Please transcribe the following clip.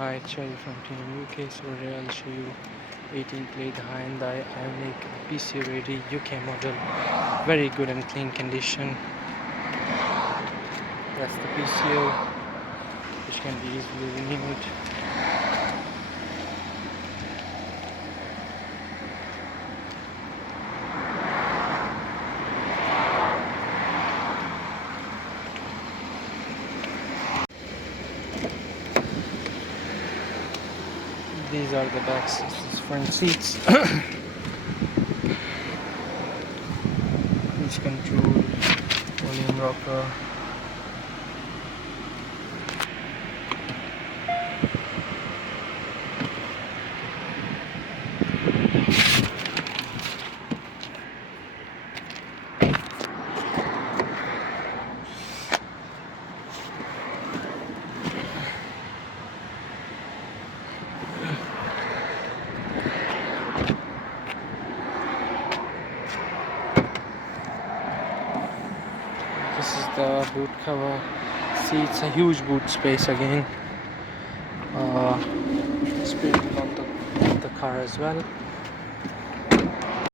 Hi, Cherry from Team UK. So today I'll show you 18 plate Hyundai IONIQ PC ready UK model. Very good and clean condition. That's the PCO, which can be easily renewed. These are the back seats, front seats. Cruise control, volume rocker. This is the boot cover. See, it's a huge boot space again. It's built on the car as well.